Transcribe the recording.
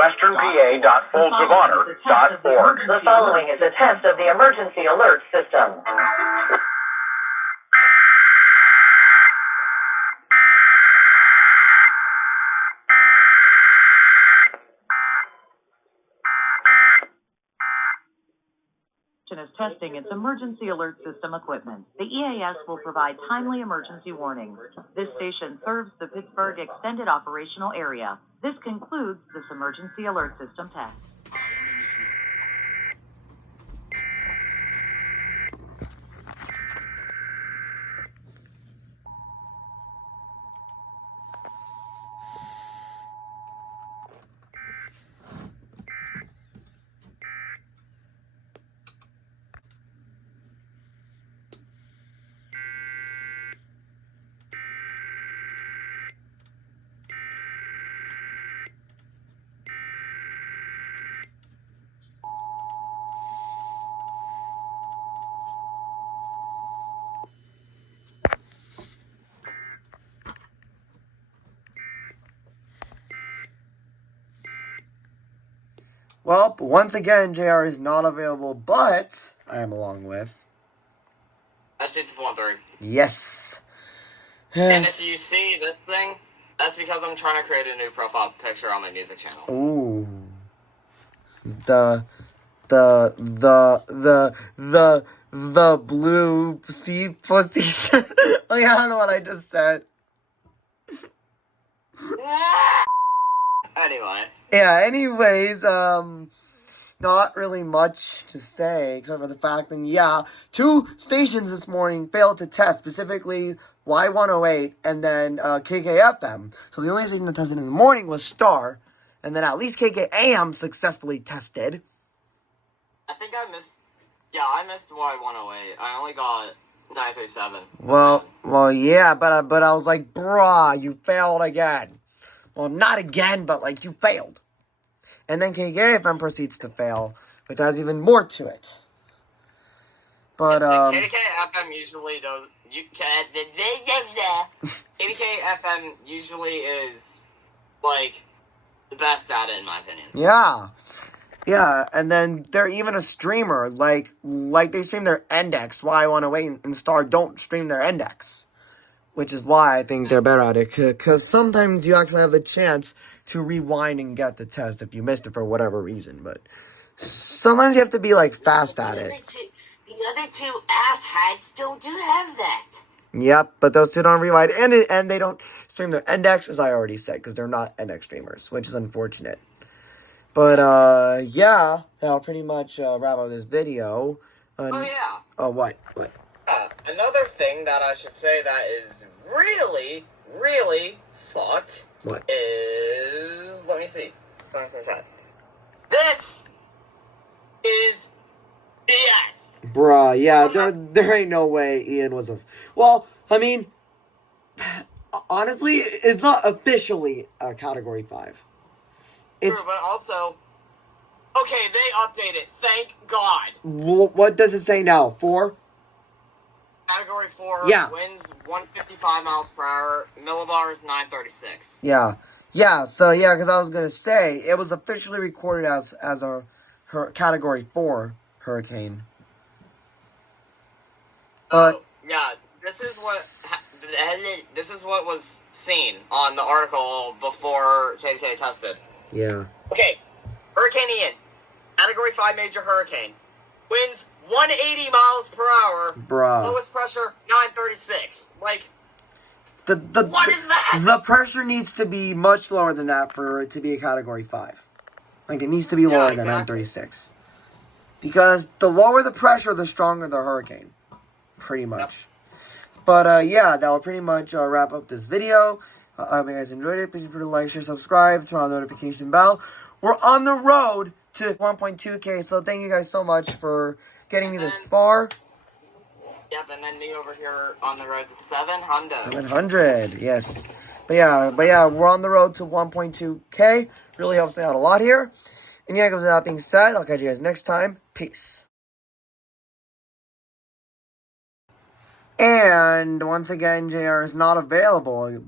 westernpa.foldsofhonor.org. The following is a test of the emergency alert system. Is testing its emergency alert system equipment. The EAS will provide timely emergency warnings. This station serves the Pittsburgh Extended Operational Area. This concludes this emergency alert system test. Well, once again, JR is not available, but I am along with... S213. Yes. And if you see this thing, that's because I'm trying to create a new profile picture on my music channel. Ooh. The blue sea pussy. Like, I don't know what I just said. Anyway. Yeah, anyways, not really much to say, except for the fact that, yeah, 2 stations this morning failed to test, specifically Y108 and then KKFM. So the only station that tested in the morning was Star, and then at least KKAM successfully tested. I think I missed Y108. I only got 937. Well, yeah, but I was like, bruh, you failed again. Well, not again, but, like, you failed. And then KDKA proceeds to fail, which has even more to it. But, KDKA FM usually does... KDKA FM usually is, like, the best at it, in my opinion. Yeah. Yeah, and then they're even a streamer. Like they stream their index. Y108 and Star don't stream their index. Which is why I think they're better at it. Because sometimes you actually have the chance to rewind and get the test if you missed it for whatever reason. But sometimes you have to be, like, fast at it. The other 2 asshats don't have that. Yep, but those 2 don't rewind. And they don't stream their index, as I already said. Because they're not index streamers, which is unfortunate. But, yeah. That'll pretty much wrap up this video. Oh, yeah. Oh, what? Another thing that I should say that is really, really fucked is... Let me see. This is BS. Bruh, yeah, there ain't no way Ian was a... Well, I mean, honestly, it's not officially a Category 5. It's... True, but also... Okay, they updated. Thank God. What does it say now? 4? Category 4, yeah. Winds 155 miles per hour, millibars 936. Yeah. Yeah, so yeah, because I was going to say, it was officially recorded as a Category 4 hurricane. Yeah, this is what was seen on the article before KDKA tested. Yeah. Okay, Hurricane Ian, Category 5 major hurricane, winds 180 miles per hour. Bruh. Lowest pressure, 936. Like, what is that? The pressure needs to be much lower than that for it to be a Category 5. Like, it needs to be lower than 936. Because the lower the pressure, the stronger the hurricane. Pretty much. Yep. But, yeah, that will pretty much wrap up this video. I hope you guys enjoyed it. Please remember to like, share, subscribe, turn on the notification bell. We're on the road to 1.2K, so thank you guys so much for getting me this far. Yep, and then me over here on the road to 700. 700, yes. But yeah, we're on the road to 1.2K. Really helps me out a lot here. And yeah, with that being said, I'll catch you guys next time. Peace. And once again, JR is not available.